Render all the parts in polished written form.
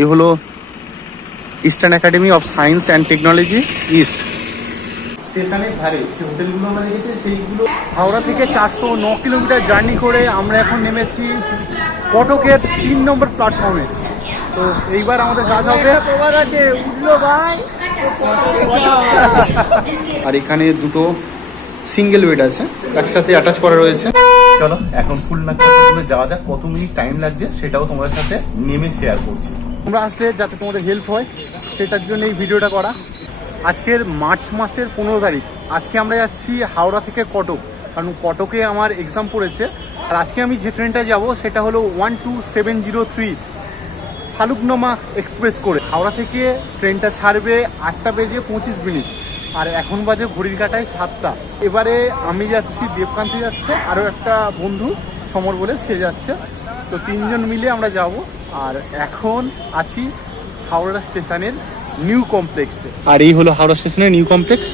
এই হলো eastern academy of science and technology east. স্টেশনের ধারে যে হোটেলগুলো আমরা দেখেছি সেইগুলো হাওড়া থেকে 409 কিলোমিটার জার্নি করে আমরা এখন নেমেছি কটকের 3 নম্বর প্ল্যাটফর্মে। তো এইবার আমাদের কাজ হবে আর এখানে দুটো সিঙ্গেল বেড আছে, একসাথে অ্যাটাচ করা রয়েছে। চলো এখন ফুলনাখা যাওয়া যাক, কত মিনিট টাইম লাগছে সেটাও তোমাদের সাথে নেমে শেয়ার করছি। তোমরা আসলে যাতে তোমাদের হেল্প হয় সেটার জন্য এই ভিডিওটা করা। আজকের মার্চ মাসের 15 তারিখ, আজকে আমরা যাচ্ছি হাওড়া থেকে কটক, কারণ কটকে আমার এক্সাম পড়েছে। আর আজকে আমি যে ট্রেনটা যাব সেটা হলো 12703 ফালুকনামা এক্সপ্রেস করে। হাওড়া থেকে ট্রেনটা ছাড়বে 8টা বেজে 25 মিনিট, আর এখন বাজে ঘড়ির কাঁটায় 7টা। এবারে আমি যাচ্ছি, দেবকান্তি যাচ্ছে, আরও একটা বন্ধু সমর বলে সে যাচ্ছে। তো 3 জন মিলে আমরা যাব। আর এখন আছি হাওড়া স্টেশনের নিউ কমপ্লেক্সে। আর এই হলো হাওড়া স্টেশনের নিউ কমপ্লেক্স।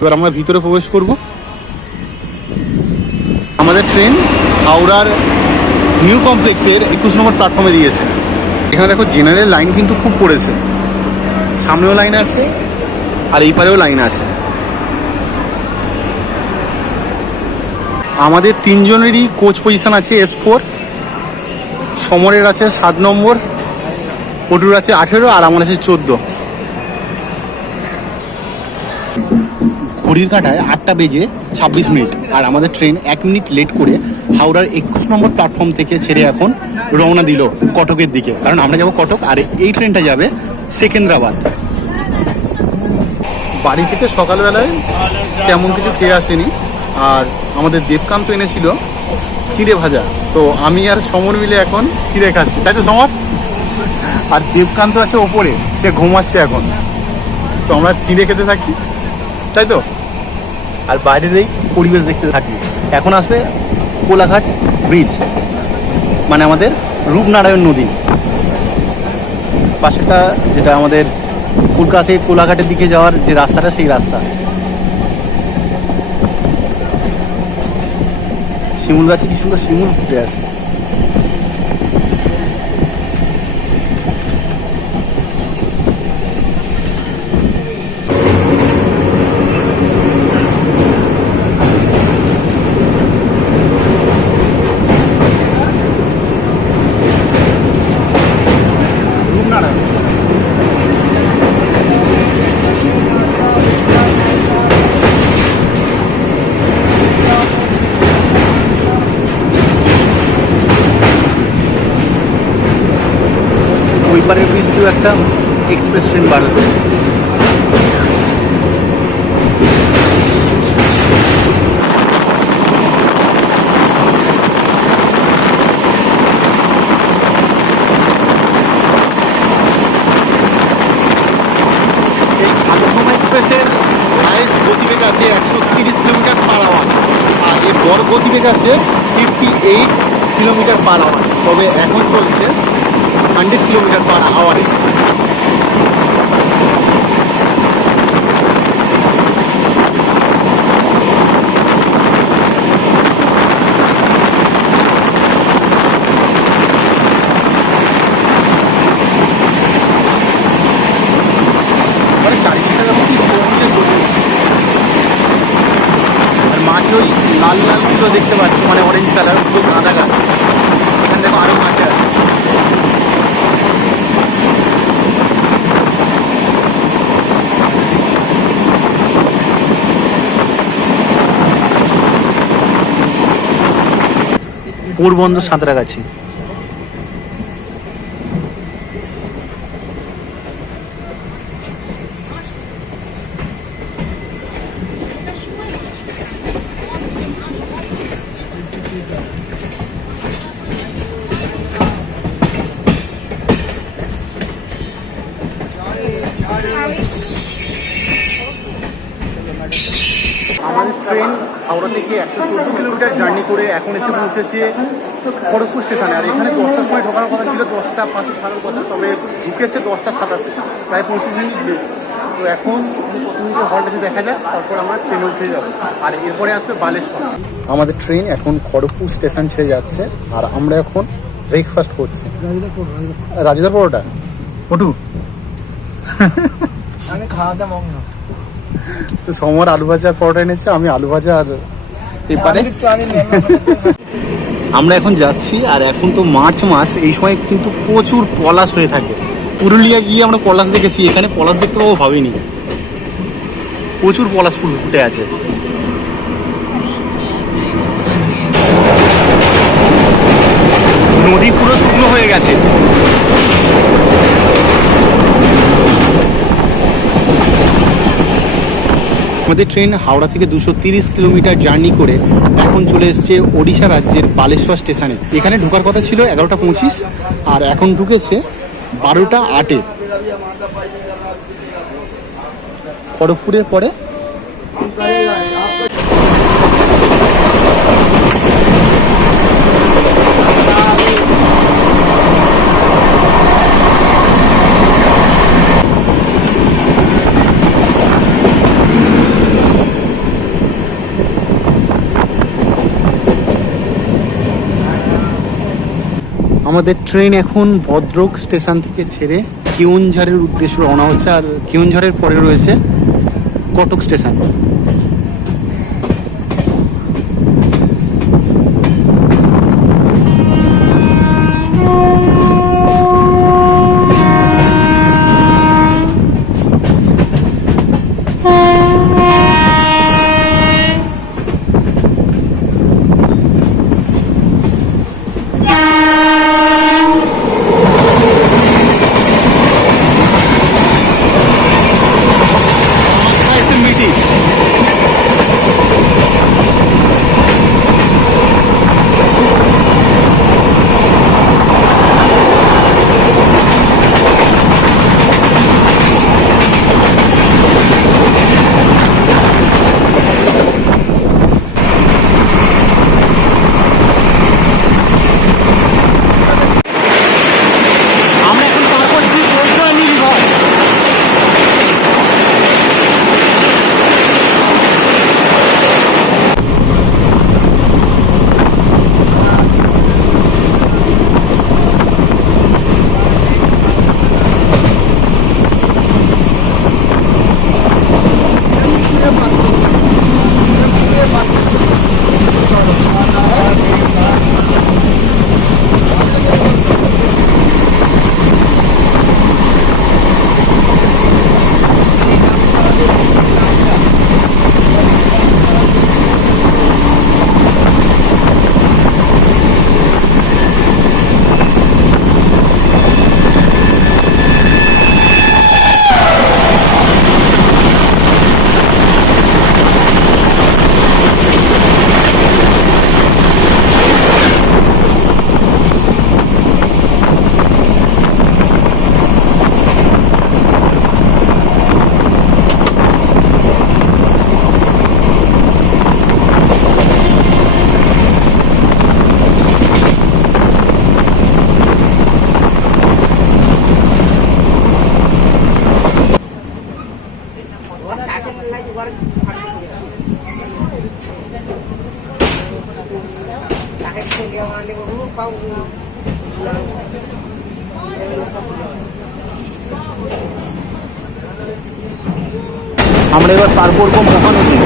এবার আমরা ভিতরে প্রবেশ করব। আমাদের ট্রেন হাওড়ার নিউ কমপ্লেক্সের 21 নম্বর প্ল্যাটফর্মে দিয়েছে। এখানে দেখো জেনারেল লাইন কিন্তু খুব পড়েছে, সামনেও লাইন আছে আর এই পারেও লাইন আছে। আমাদের 3 জনেরই কোচ পজিশন আছে S4, সমরের আছে 7 নম্বর, পটুর আছে 18 আর আমার আছে 14। ঘড়ির কাঁটায় 8টা বেজে 26 মিনিট, আর আমাদের ট্রেন 1 মিনিট লেট করে হাওড়ার 21 নম্বর প্ল্যাটফর্ম থেকে ছেড়ে এখন রওনা দিল কটকের দিকে, কারণ আমরা যাব কটক আর এই ট্রেনটা যাবে সেকেন্দ্রাবাদ। বাড়ি থেকে সকালবেলায় তেমন কিছু খেয়ে আসেনি, আর আমাদের দেবকান্ত এনেছিল চিড়ে ভাজা। তো আমি আর সমর মিলে এখন চিড়ে খাচ্ছি, তাই তো সমর? আর দেবকান্ত আছে ওপরে, সে ঘুমাচ্ছে এখন। তো আমরা চিড়ে খেতে থাকি, তাই তো, আর বাইরের এই পরিবেশ দেখতে থাকি। এখন আসবে কোলাঘাট ব্রিজ, মানে আমাদের রূপনারায়ণ নদী পাশেটা, যেটা আমাদের কলকাতা থেকে কোলাঘাটের দিকে যাওয়ার যে রাস্তাটা, সেই রাস্তা। শিমুল গাছে কি সুন্দর শিমুল ফুটে আছে। ওইপারের ব্রিজ দিয়েও একটা এক্সপ্রেস ট্রেন বাড়বে। এক্সপ্রেসের হাইয়েস্ট গতিবেগ আছে 130 কিলোমিটার পার আওয়ার, আর এর গড় গতিবেগ আছে 58 কিলোমিটার পার আওয়ার। তবে এখন চলছে 100 কিলোমিটার পার আওয়ারে। মানে চারিদিকে কি সবুজে সবুজ, আর মাঝে ওই লাল লাল গুলো দেখতে পাচ্ছ, মানে অরেঞ্জ কালার, পুরো গাঁদা গাছ। এখানে দেখো আরও মাছে আছে। পোরবন্দর সাঁতরাগাছি। আমাদের ট্রেন হাওড়া থেকে 114 কিলোমিটার জার্নি করে এখন এসে পৌঁছেছে খড়গপুর স্টেশনে। আর এখানে 10টার সময় ঢোকার কথা ছিল, 10টা 5-এ ছাড়ার কথা, তবে ঢুকেছে 10টা 27, প্রায় 25 মিনিট লেট। তো এখন হলটাতে দেখা যায়, তারপর আমরা ট্রেনে উঠে যাবো, আর এরপরে আসবে বালেশ্বর। আমাদের ট্রেন এখন খড়গপুর স্টেশন ছেড়ে যাচ্ছে, আর আমরা এখন ব্রেকফাস্ট করছি। রাজুদার পরোটা পটু আমি খাওয়াতে মগ্ন। তো সমর আলু ভাজা আর পরোটা এনেছে, আমি আলু ভাজা আর পেপারে। আমরা এখন যাচ্ছি, আর এখন তো মার্চ মাস, এই সময় কিন্তু প্রচুর পলাশ হয়ে থাকে। পুরুলিয়া গিয়ে আমরা পলাশ দেখেছি, এখানে পলাশ দেখতে পাবো ভাবিনি। প্রচুর পলাশ ফুল ফুটে আছে। নদী পুরো শুকনো হয়ে গেছে। আমাদের ট্রেন হাওড়া থেকে 230 কিলোমিটার জার্নি করে এখন চলে এসেছে ওড়িশা রাজ্যের বালেশ্বর স্টেশনে। এখানে ঢোকার কথা ছিল 11:25, আর এখন ঢুকেছে 12:08। খড়গপুরের পরে আমাদের ট্রেন এখন ভদ্রক স্টেশন থেকে ছেড়ে কেওনঝড়ের উদ্দেশ্যে রওনা হচ্ছে, আর কেওনঝড়ের পরে রয়েছে কটক স্টেশন। আমরা এবার পার করবো মহানদী।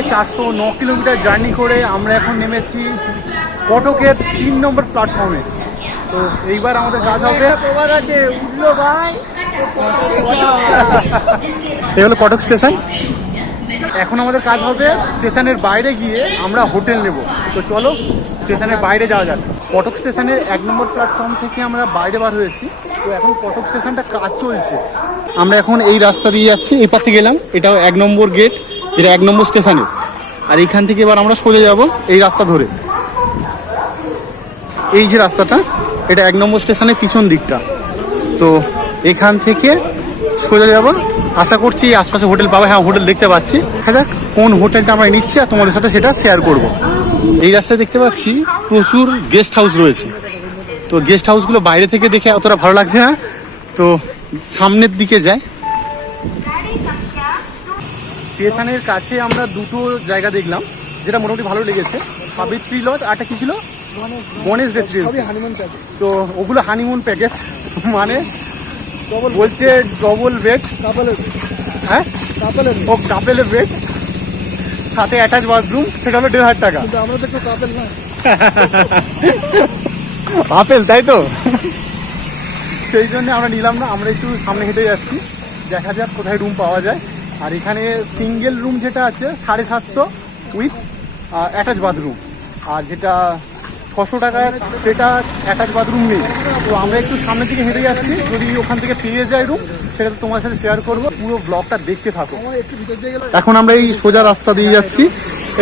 থেকে 409 কিলোমিটার জার্নি করে আমরা এখন নেমেছি কটকের 3 নম্বর প্ল্যাটফর্মে। তো এইবার আমাদের কাজ হবে, এই হলো কটক স্টেশন। এখন আমাদের কাজ হবে স্টেশনের বাইরে গিয়ে আমরা হোটেল নেব। তো চলো স্টেশনের বাইরে যাওয়া যাক। কটক স্টেশনের 1 নম্বর প্ল্যাটফর্ম থেকে আমরা বাইরে বার হয়েছি। তো এখন কটক স্টেশনটা কাজ চলছে। আমরা এখন এই রাস্তা দিয়ে যাচ্ছি, এই পাশে গেলাম, এটাও 1 নম্বর গেট, যেটা 1 নম্বর স্টেশনের। আর এইখান থেকে এবার আমরা সোজা যাব এই রাস্তা ধরে। এই যে রাস্তাটা, এটা 1 নম্বর স্টেশনের পিছন দিকটা। তো এখান থেকে সোজা যাব। আশা করছি আশপাশে হোটেল পাবো। হ্যাঁ, হোটেল দেখতে পাচ্ছি। দেখা যাক কোন হোটেলটা আমরা নিচ্ছি আর তোমাদের সাথে সেটা শেয়ার করব। এই রাস্তায় দেখতে পাচ্ছি প্রচুর গেস্ট হাউস রয়েছে। তো গেস্ট হাউসগুলো বাইরে থেকে দেখে অতটা ভালো লাগছে না, তো সামনের দিকে যাই। স্টেশনের কাছে আমরা দুটো জায়গা দেখলাম, যেটা মোটামুটি ভালো লেগেছে। সাবিত্রী লজ, আরটা কি ছিল, গণেশ রেসিডেন্সি। তো ওগুলো হানিমুন প্যাকেজ, মানে বলছে ডবল বেড, হ্যাঁ ও কাপেলের বেড, সাথে অ্যাটাচ বাথরুম, সেটা হলো 1,500 টাকা। আমরা তো একটু কাপেল না, আপেল, তাই তো। সেই জন্য আমরা নিলাম না, আমরা একটু সামনে হেঁটে যাচ্ছি, দেখা যাক কোথায় রুম পাওয়া যায়। আর এখানে সিঙ্গেল রুম যেটা আছে 750 উইথ অ্যাটাচ বাথরুম, আর যেটা 600 টাকা সেটা অ্যাটাচ বাথরুম নেই। তো আমরা একটু সামনের দিকে হেঁটে যাচ্ছি, যদি ওখান থেকে পেয়ে যায় রুম সেটা তো তোমার সাথে শেয়ার করবো। পুরো ব্লগটা দেখতে থাকো। এখন আমরা এই সোজা রাস্তা দিয়ে যাচ্ছি,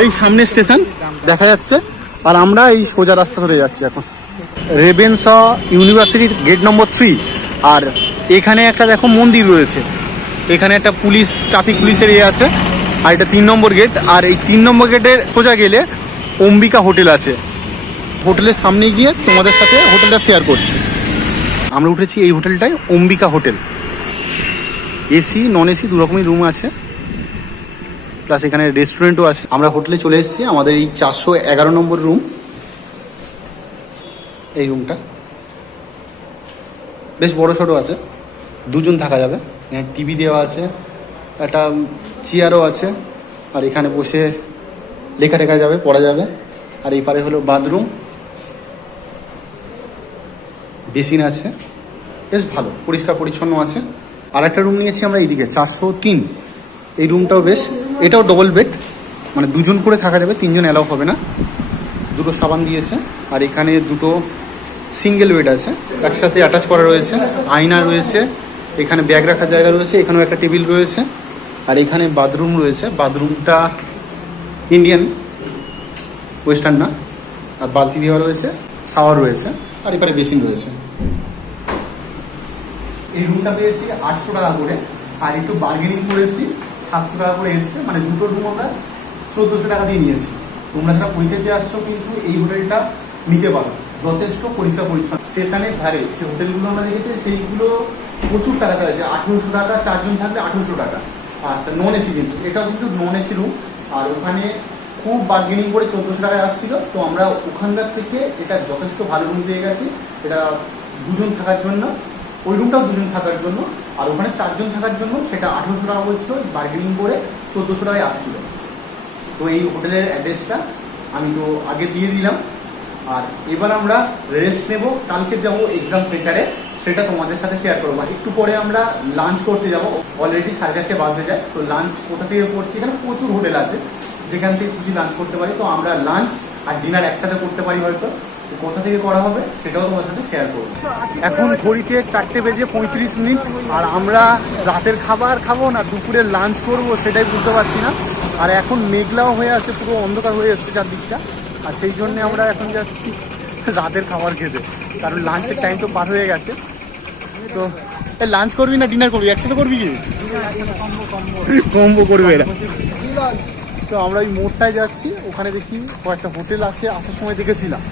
এই সামনে স্টেশন দেখা যাচ্ছে, আর আমরা এই সোজা রাস্তা ধরে যাচ্ছি এখন রেভেনশা ইউনিভার্সিটির গেট নম্বর 3। আর এখানে একটা দেখো মন্দির রয়েছে, এখানে একটা পুলিশ, ট্রাফিক পুলিশের ইয়ে আছে। আর এটা 3 নম্বর গেট। আর এই 3 নম্বর গেটের সোজা গেলে অম্বিকা হোটেল আছে। হোটেলের সামনে গিয়ে তোমাদের সাথে হোটেলটা শেয়ার করছি। আমরা উঠেছি এই হোটেলটায়, Ambika hotel. AC non AC দু রকমই রুম আছে, প্লাস এখানে রেস্টুরেন্টও আছে। আমরা হোটেলে চলে এসেছি, আমাদের এই 411 নম্বর রুম। এই রুমটা বেশ বড় সড়ো আছে, 2 জন থাকা যাবে। এখানে টিভি দেওয়া আছে, একটা চেয়ারও আছে, আর এখানে বসে লেখা টেখা যাবে, পড়া যাবে। আর এই পারে হলো বাথরুম, বেসিন আছে, বেশ ভালো পরিষ্কার পরিচ্ছন্ন আছে। আর একটা রুম নিয়েছি আমরা এইদিকে 403। এই রুমটাও বেশ, এটাও ডবল বেড, মানে 2 জন করে থাকা যাবে, 3 জন অ্যালাউ হবে না। 2টো সাবান দিয়েছে। আর এখানে 2টো সিঙ্গেল বেড আছে, একসাথে অ্যাটাচ করা রয়েছে, আয়না রয়েছে, এখানে ব্যাগ রাখার জায়গা রয়েছে, এখানেও একটা টেবিল রয়েছে। আর এখানে বাথরুম রয়েছে, বাথরুমটা ইন্ডিয়ান, ওয়েস্টার্ন না। আর বালতি দেওয়া রয়েছে, শাওয়ার রয়েছে, আর এবারে বেসিন রয়েছে। এই রুমটা পেয়েছি 800 টাকা করে, আর একটু বার্গেনিং করেছি, 700 টাকা করে এসছে। মানে 2টো রুম আমরা 1400 টাকা দিয়ে নিয়েছি। তোমরা যারা পরীক্ষাতে আসছো কিন্তু এই হোটেলটা নিতে পারো, যথেষ্ট পরিষ্কার পরিচ্ছন্ন। স্টেশনের ধারে যে হোটেলগুলো আমরা দেখেছি সেইগুলো প্রচুর টাকা চাইছে, 1800 টাকা, 4 জন থাকলে 1800 টাকা। আচ্ছা, নন এসি, কিন্তু এটাও কিন্তু নন এসি রুম। আর ওখানে খুব বার্গেনিং করে 1400 টাকায় আসছিল। তো আমরা ওখানকার থেকে এটা যথেষ্ট ভালো রুম পেয়ে গেছি। এটা 2 জন থাকার জন্য, ওই রুমটাও 2 জন থাকার জন্য, আর ওখানে 4 জন থাকার জন্য সেটা 1800 টাকা বলছিল, বার্গেনিং করে 1400 টাকায় আসছিল। তো এই হোটেলের অ্যাড্রেসটা আমি তো আগে দিয়ে দিলাম। আর এবার আমরা রেস্ট নেব, কালকে যাবো এক্সাম সেন্টারে, সেটা তোমাদের সাথে শেয়ার করবো। একটু পরে আমরা লাঞ্চ করতে যাব, অলরেডি 4:30 বাজতে যায়। তো লাঞ্চ কোথা থেকে করছি, এখানে প্রচুর হোটেল আছে যেখান থেকে খুশি লাঞ্চ করতে পারি। তো আমরা লাঞ্চ আর ডিনার একসাথে করতে পারি হয়তো, কোথা থেকে করা হবে সেটাও তোমার সাথে শেয়ার করবো। এখন ঘড়িতে 4:35, আর আমরা রাতের খাবার খাবো না দুপুরের লাঞ্চ করবো সেটাই বুঝতে পারছি না। আর এখন মেঘলাও হয়ে আছে, পুরো অন্ধকার হয়ে এসছে চারদিকটা। আর সেই জন্যে আমরা এখন যাচ্ছি রাতের খাবার খেতে, কারণ লাঞ্চের টাইম তো পার হয়ে গেছে। তো লাঞ্চ করবি না ডিনার করবি, একসাথে করবি কি? কম্বো করবে এরা। তো আমরা ওই মোড়টায় যাচ্ছি, ওখানে দেখি কয়েকটা হোটেল আছে, আসার সময় দেখেছিলাম।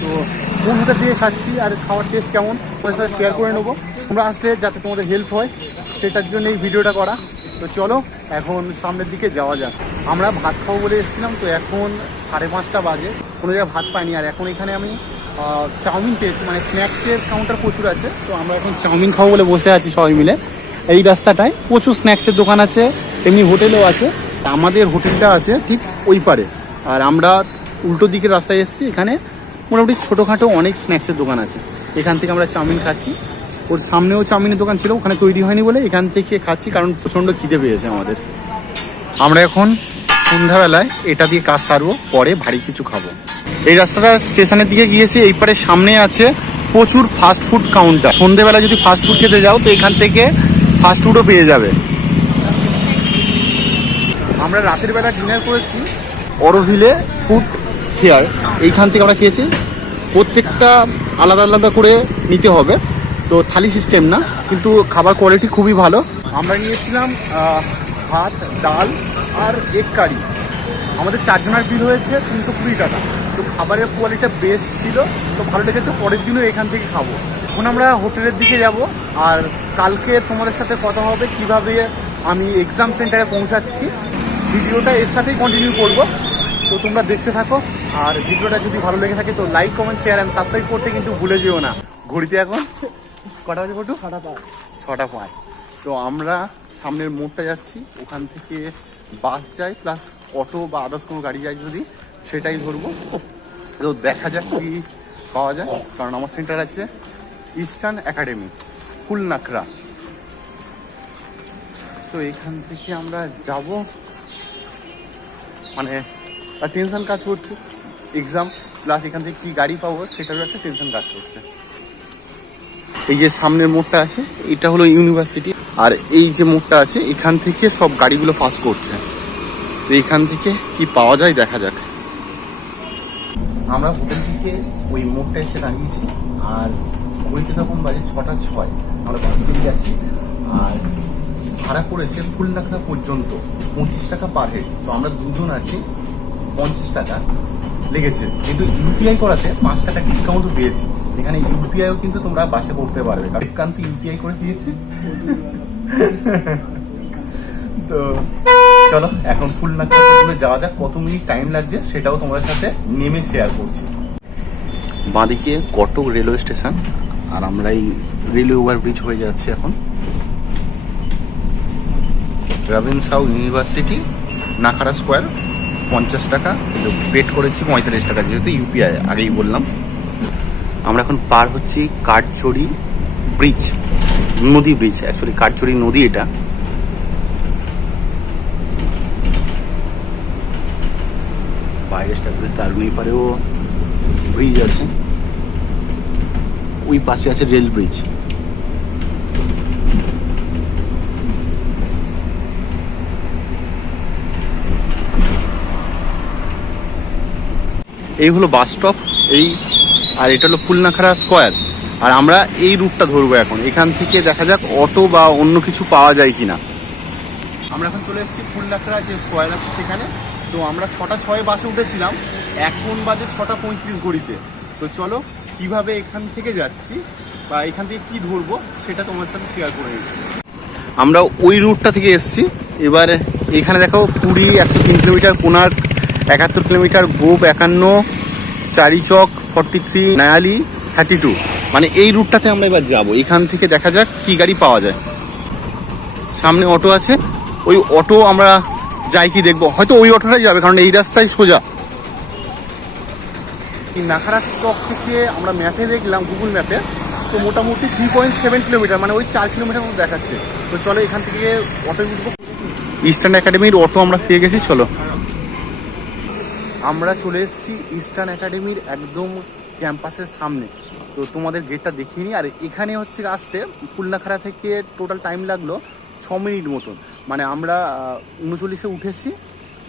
তো কোন হোটেল দিয়ে খাচ্ছি আর খাওয়ার টেস্ট কেমন তোমাদের সাথে শেয়ার করে নেবো। তোমরা আসলে যাতে তোমাদের হেল্প হয় সেটার জন্য এই ভিডিওটা করা। তো চলো এখন সামনের দিকে যাওয়া যাক। আমরা ভাত খাবো বলে এসেছিলাম, তো এখন 5:30 বাজে, কোনো জায়গায় ভাত পাইনি। আর এখন এখানে আমি চাউমিন পেয়েছি, মানে স্ন্যাক্সের কাউন্টার প্রচুর আছে। তো আমরা এখন চাউমিন খাবো বলে বসে আছি সবাই মিলে। এই রাস্তাটায় প্রচুর স্ন্যাক্সের দোকান আছে, এমনি হোটেলও আছে। আমাদের হোটেলটা আছে ঠিক ওই পারে, আর আমরা উল্টো দিকের রাস্তায় এসেছি। এখানে মোটামুটি ছোটোখাটো অনেক স্ন্যাক্সের দোকান আছে। এখান থেকে আমরা চাউমিন খাচ্ছি। ওর সামনেও চাউমিনের দোকান ছিল, ওখানে তৈরি হয়নি বলে এখান থেকে খাচ্ছি, কারণ প্রচণ্ড খিদে পেয়েছে আমাদের। আমরা এখন সন্ধ্যাবেলায় এটা দিয়ে কাজ সারবো, পরে ভারী কিছু খাবো। এই রাস্তাটা স্টেশনের দিকে গিয়েছে, এই পারে সামনে আছে প্রচুর ফাস্ট ফুড কাউন্টার। সন্ধ্যেবেলা যদি ফাস্ট ফুড খেতে যাও তো এখান থেকে ফাস্ট ফুডও পেয়ে যাবে। আমরা রাতের বেলা ডিনার করেছি অরোভিলে ফুড ফেয়ার, এইখান থেকে আমরা খেয়েছি। প্রত্যেকটা আলাদা আলাদা করে নিতে হবে, তো থালি সিস্টেম না, কিন্তু খাবার কোয়ালিটি খুবই ভালো। আমরা নিয়েছিলাম ভাত, ডাল আর এগ কারি। আমাদের 4 জনের বিল হয়েছে 320 টাকা। তো খাবারের কোয়ালিটিটা বেস্ট ছিল, তো ভালো লেগেছে। পরের দিনও এখান থেকে খাবো। এখন আমরা হোটেলের দিকে যাব, আর কালকে তোমাদের সাথে কথা হবে কিভাবে আমি এক্সাম সেন্টারে পৌঁছাচ্ছি। ভিডিওটা এর সাথেই কন্টিনিউ করব, তো তোমরা দেখতে থাকো। আর ভিডিওটা যদি ভালো লেগে থাকে তো like, comment, share and subscribe করতে কিন্তু ভুলে যেও না। ঘড়িতে এখন কটা বাজে পটু? 6:05। তো আমরা সামনের মোড়টা যাচ্ছি, ওখান থেকে বাস যায় প্লাস অটো বা আদার্স কোনো গাড়ি যায় যদি সেটাই ধরবো। তো দেখা যাক কি পাওয়া যায়, কারণ আমার সেন্টার আছে ইস্টার্ন একাডেমি ফুলনাখরা। তো এখান থেকে আমরা যাব, মানে টেনশন কাজ করছে এক্সাম প্লাস এখান থেকে কী গাড়ি পাবো সেটারও একটা টেনশন কাজ করছে। এই যে সামনের মোড়টা আছে এটা হলো ইউনিভার্সিটি, আর এই যে মোড়টা আছে এখান থেকে সব গাড়িগুলো পাস করছে। তো এখান থেকে কি পাওয়া যায় দেখা যাক। আমরা হোটেল থেকে ওই মোড়টা এসে দাঁড়িয়েছি, আর ঘড়িতে তখন বাজে 6:06। আমরা বাসে বেরিয়ে যাচ্ছি, আর ভাড়া পড়েছে ফুলনাখরা পর্যন্ত 25 টাকা পার হেড। তো আমরা দুজন আছি, 50 টাকা লেগেছে, কিন্তু ইউপিআই করাতে 5 টাকা ডিসকাউন্টও পেয়েছি। এখানে ইউপিআইও কিন্তু তোমরা বাসে পড়তে পারবে, কারণ একান্ত ইউপিআই করে দিয়েছে। তো চলো এখন ফুলনাখরা যাওয়া যাক। কত মিনিট টাইম লাগছে সেটাও তোমাদের সাথে নেমে শেয়ার করছি। বাঁদিকে কটক রেলওয়ে স্টেশন, আর আমরা এই রেলওয়ে ওভারব্রিজ হয়ে যাচ্ছে এখন। রবীন্দ্র সাউ ইউনিভার্সিটি নাখারা স্কোয়ার 50 টাকা, পেড করেছি 45 টাকা, যেহেতু ইউপিআই আগেই বললাম। আমরা এখন পার হচ্ছি কাঠচড়ি ব্রিজ, নদী ব্রিজ, অ্যাকচুয়ালি কাঠচড়ি নদী এটা। বাইরে ব্রিজ, তার ওই পারেও ব্রিজ আছে, ওই পাশে আছে রেল ব্রিজ। এই হলো বাস স্টপ, এই আর এটা হলো ফুলনাখরা স্কোয়ার। আর আমরা এই রুটটা ধরবো এখন। এখান থেকে দেখা যাক অটো বা অন্য কিছু পাওয়া যায় কিনা। আমরা এখন চলে এসেছি ফুলনাখরা যে স্কোয়ার আছে সেখানে। তো আমরা 6:06 বাসে উঠেছিলাম, এখন বাজে 6:35 ঘড়িতে। তো চলো কিভাবে এখান থেকে যাচ্ছি বা এখান থেকে কি ধরবো সেটা তোমার সাথে শেয়ার করে নিচ্ছি। আমরা ওই রুটটা থেকে এসেছি। এবার এখানে দেখো পুরী 103 কিলোমিটার, কোণার্ক 71 কিলোমিটার, গোপ 51, চারিচক 43, নায়ালি 32, মানে এই রুটটাতে আমরা এবার যাবো। এখান থেকে দেখা যাক কি গাড়ি পাওয়া যায়। সামনে অটো আছে, ওই অটো আমরা যাই কি দেখবো, হয়তো ওই অটোটাই যাবে, কারণ এই রাস্তায় সোজা। নাখারা স্টক থেকে আমরা ম্যাপে দেখলাম, গুগল ম্যাপে, তো মোটামুটি 3.7 কিলোমিটার, মানে ওই 4 কিলোমিটার মতো দেখাচ্ছে। তো চলো এখান থেকে অটো উঠবো। ইস্টার্ন একাডেমির অটো আমরা পেয়ে গেছি। চলো আমরা চলে এসেছি ইস্টার্ন একাডেমির একদম ক্যাম্পাসের সামনে। তো তোমাদের গেটটা দেখিয়ে নিই। আর এখানে হচ্ছে আসতে ফুলনাখরা থেকে টোটাল টাইম লাগলো 6 মিনিট মতন, মানে আমরা 39-এ উঠেছি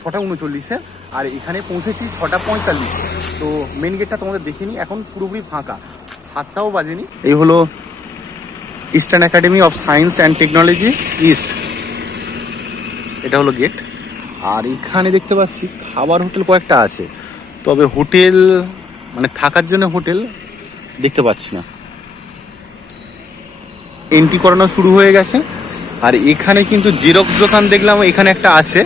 6:39, আর এখানে পৌঁছেছি 6:45। তো মেন গেটটা তোমাদের দেখিয়ে নিই, এখন পুরোপুরি ফাঁকা, 7টাও বাজেনি। এই হলো eastern academy of science and technology east, এটা হলো গেট। আর এখানে দেখতে পাচ্ছি খাবার হোটেল কয়েকটা আছে, তবে হোটেল মানে থাকার জন্য হোটেল দেখতে পাচ্ছি না। এন্ট্রি করানো শুরু হয়ে গেছে। আর এখানে কিন্তু জেরক্স দোকান দেখলাম এখানে একটা আছে,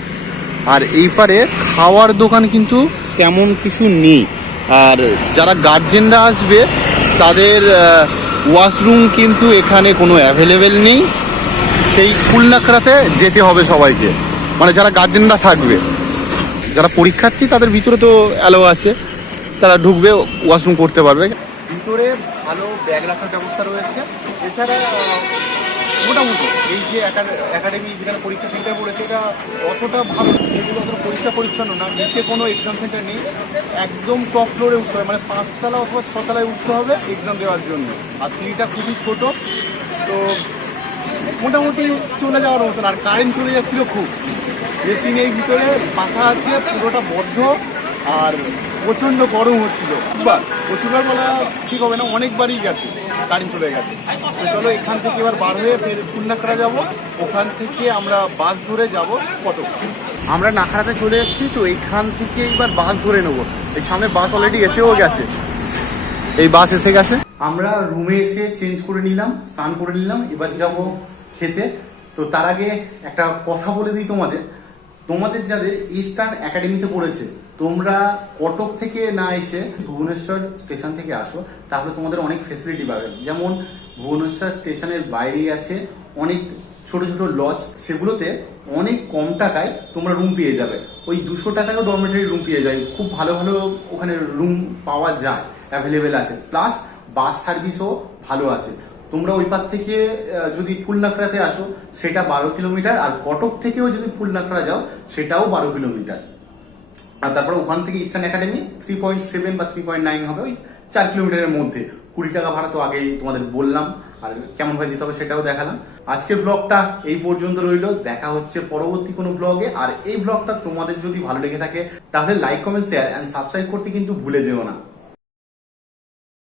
আর এই পারে খাওয়ার দোকান কিন্তু তেমন কিছু নেই। আর যারা গার্জেনরা আসবে তাদের ওয়াশরুম কিন্তু এখানে কোনো অ্যাভেলেবেল নেই, সেই ফুলনাখরাতে যেতে হবে সবাইকে। মানে যারা গার্জেনরা থাকবে, যারা পরীক্ষার্থী তাদের ভিতরে তো অ্যালো আছে, তারা ঢুকবে, ওয়াশরুম করতে পারবে। ভিতরে ভালো ব্যাগ রাখার ব্যবস্থা রয়েছে। এছাড়া মোটামুটি এই যে একাডেমি যেখানে পরীক্ষা সেন্টার পড়েছে এটা অতটা ভালো, এগুলো অতটা পরিষ্কার পরিচ্ছন্ন না। নিচে কোনো এক্সাম সেন্টার নেই, একদম টপ ফ্লোরে উঠতে হবে, মানে 5তলা অথবা 6তলায় উঠতে হবে এক্সাম দেওয়ার জন্য। আর সিঁড়িটা খুবই ছোট, তো মোটামুটি চলে যাওয়ার মতন। আর কারেন্ট চলে যাচ্ছিল খুব, এসি নেই ভিতরে, পাখা আছে, পুরোটা বদ্ধ, আর প্রচণ্ড গরম হচ্ছিল। প্রচুরবার বলা ঠিক হবে না, অনেকবারই গেছে কারেন্ট চলে গেছে। তো চলো এখান থেকে এবার বার হয়ে ফের ফুলনাখড়া যাবো, ওখান থেকে আমরা বাস ধরে যাব কটক। আমরা নাখড়াতে চলে এসেছি, তো এইখান থেকে এবার বাস ধরে নেবো। এই সামনে বাস অলরেডি এসেও গেছে, এই বাস এসে গেছে। আমরা রুমে এসে চেঞ্জ করে নিলাম, স্নান করে নিলাম, এবার যাব খেতে। তো তার আগে একটা কথা বলে দিই তোমাদের যাদের ইস্টার্ন একাডেমিতে পড়েছে, তোমরা কটক থেকে না এসে ভুবনেশ্বর স্টেশন থেকে আসো, তাহলে তোমাদের অনেক ফেসিলিটি পাবে। যেমন ভুবনেশ্বর স্টেশনের বাইরে আছে অনেক ছোট ছোট লজ, সেগুলোতে অনেক কম টাকায় তোমরা রুম পেয়ে যাবে। ওই 200 টাকায়ও ডরমেটারি রুম পেয়ে যায়, খুব ভালো ভালো ওখানে রুম পাওয়া যায়, অ্যাভেলেবেল আছে। প্লাস বাস সার্ভিসও ভালো আছে। তোমরা ওই পার থেকে যদি ফুলনাখড়াতে আসো সেটা 12 কিলোমিটার, আর কটক থেকেও যদি ফুলনাখড়া যাও সেটাও 12 কিলোমিটার। আর তারপরে ওখান থেকে ইস্টার্ন একাডেমি 3.7 বা 3.9 হবে, ওই 4 কিলোমিটারের মধ্যে। 20 টাকা ভাড়া তো আগেই তোমাদের বললাম, আর কেমন ভাবে যেতে হবে সেটাও দেখালাম। আজকের ব্লগটা এই পর্যন্ত রইলো, দেখা হচ্ছে পরবর্তী কোনো ব্লগে। আর এই ব্লগটা তোমাদের যদি ভালো লেগে থাকে তাহলে like, comment, share and subscribe করতে কিন্তু ভুলে যেও না।